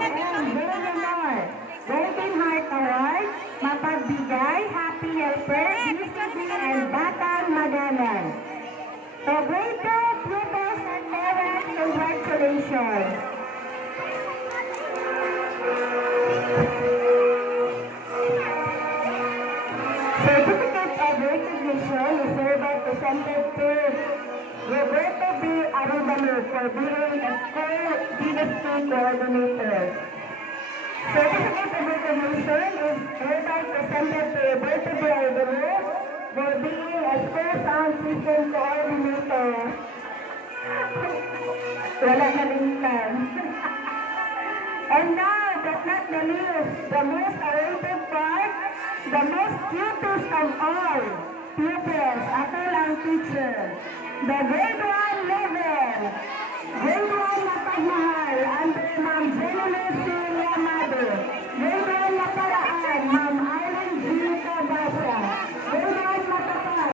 and very more. Golden Heart Award, Mapagbigay, Happy Helper, BCB, and Batang Magalan. So grade 2 pupils and parents, congratulations. Certificate of recognition is hereby presented to Roberto B. Arubalo for being a school DSP coordinator. Certificate of recognition is hereby presented to Roberto B. Arubalo for being a school sound system coordinator. Wala na rin ka. And now, but not the least, the most awaited part, the most cutest of all pupils, ako lang teacher. The grade 1 level, grade 1 na pagmahal under Ma'am Jennifer C.